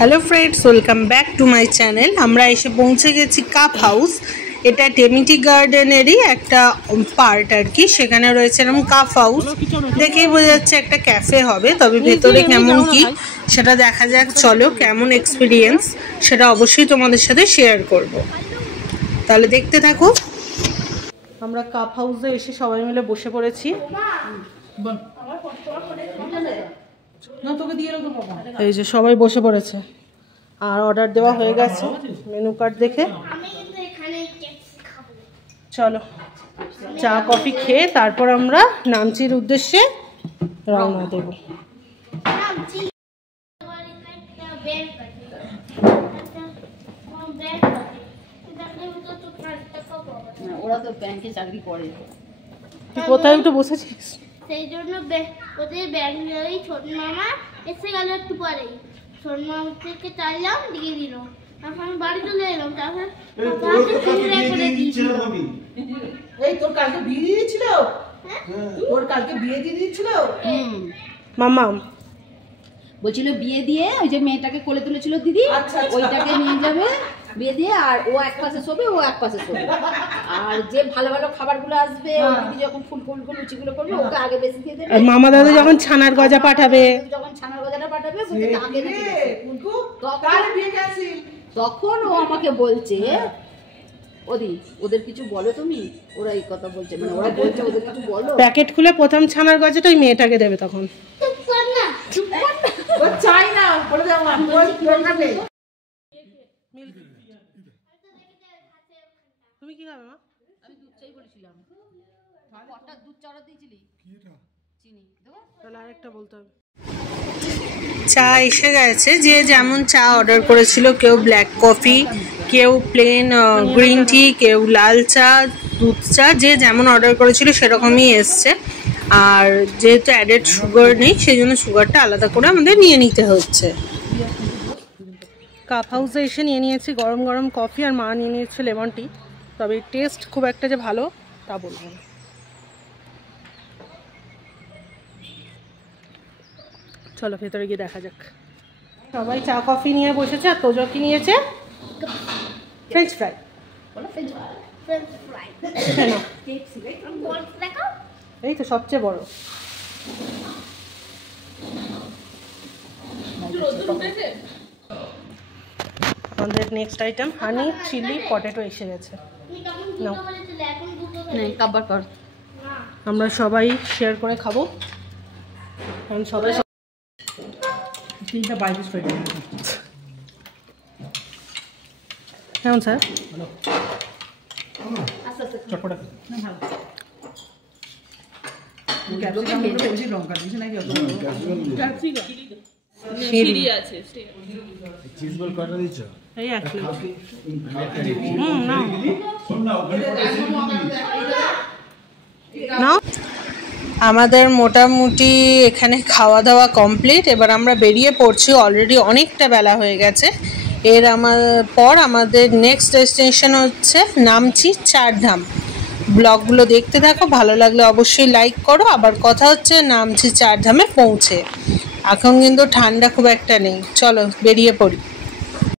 Hello friends, welcome back to my channel. আমরা এসে পৌঁছে গেছি কাপ হাউস। এটা টেমিটি গার্ডেনেরই একটা পার্ট আর কি। সেখানে রয়েছে এরকম কাপ হাউস, দেখেই বোঝা যাচ্ছে একটা ক্যাফে হবে, তবে ভেতরে কেমন কি সেটা দেখা যাক। চলো, কেমন এক্সপিরিয়েন্স সেটা অবশ্যই তোমাদের সাথে শেয়ার করব, তাহলে দেখতে থাকো। আমরা কাপ হাউসে এসে সবাই মিলে বসে পড়েছি। এই যে সবাই বসে পড়েছে আর অর্ডার দেওয়া হয়ে গেছে মেনু কার্ড দেখে। চলো, চা কফি খেয়ে তারপর আমরা নামচির উদ্দেশ্যে রওনা দেব। ওরা তো ব্যাংকে চাকরি করে। কোথায় একটু বসেছিস? সেই জন্য ওদের ব্যাংকের ছোট মামা এসে গেল একটু পরেই। ছোট মামা থেকে চাইলাম দিয়ে দিল, এখন বাড়ি চলে এলাম। তারপর এই তোর কালকে বিয়ে দিয়ে দিয়েছিল, তোর কালকে বিয়ে দিয়ে দিয়েছিল। মামা বলছিল বিয়ে দিয়ে ওই যে মেয়েটাকে কোলে তুলেছিল দিদি, ওইটাকে নিয়ে যাবে বিয়ে দিয়ে, আর ও এক পাশে শোবে, ও এক পাশে শোবে। আর যে ভালো ভালো খাবারগুলো আসবে, দিদি যখন ফুল লুচিগুলো করবে ওকে আগে বেশি দিয়ে দেবে। মামা দাদা যখন ছানার গজা পাঠাবে, যখন ছানার গজাটা পাঠাবে তখন ও আমাকে বলছে, ওদি ওদের কিছু বলো তুমি। ওরা এই কথা বলছে, মানে ওরা বলছে ওদের কিছু বলো। প্যাকেট খুলে প্রথম ছানার গজাটা ওই মেয়েটাকে দেবে তখন। চাই না বলে দাও মা, তুমি কি খাবে মা? আমি দুধ চাই বলেছিলাম। কটা দুধ চাড়া দিয়েছিলি? কি এটা? চিনি দেবো? তাহলে আরেকটা বলতে হবে। চা এসে গেছে, যে যেমন চা অর্ডার করেছিল, কেউ ব্ল্যাক কফি, কেউ প্লেন গ্রিন টি, কেউ লাল চা, দুধ চা, যে যেমন অর্ডার করেছিল সেরকমই এসছে। আর যেহেতু অ্যাডেড সুগার নেই, সেই জন্য সুগারটা আলাদা করে আমাদের নিয়ে নিতে হচ্ছে। কাপ হাউসে এসে নিয়ে নিয়েছি গরম গরম কফি, আর মা নিয়ে নিয়েছে লেমন টি। তবে টেস্ট খুব একটা যে ভালো তা বলবো না। চলো ভেতরে গিয়ে দেখা যাক। সবাই চা কফি নিয়ে বসেছে, আর তোজো কি নিয়েছে? French fry. এই তো সবচেয়ে বড়। আমাদের next item honey chilli potato এসে গেছে। আমরা সবাই শেয়ার করে খাবো, কারণ সবাই কেমন স্যার? আমাদের মোটামুটি এখানে খাওয়া দাওয়া কমপ্লিট। এবার আমরা বেরিয়ে পড়ছি, অলরেডি অনেকটা বেলা হয়ে গেছে। আমাদের নেক্সট ডেস্টিনেশন হচ্ছে নামচি চারধাম। ব্লগগুলো দেখতে থাকো, ভালো লাগলে অবশ্যই লাইক করো। আবার কথা হচ্ছে নামচি চারধামে পৌঁছে। এখন কিন্তু ঠান্ডা খুব একটা নেই, চলো বেরিয়ে পড়ি।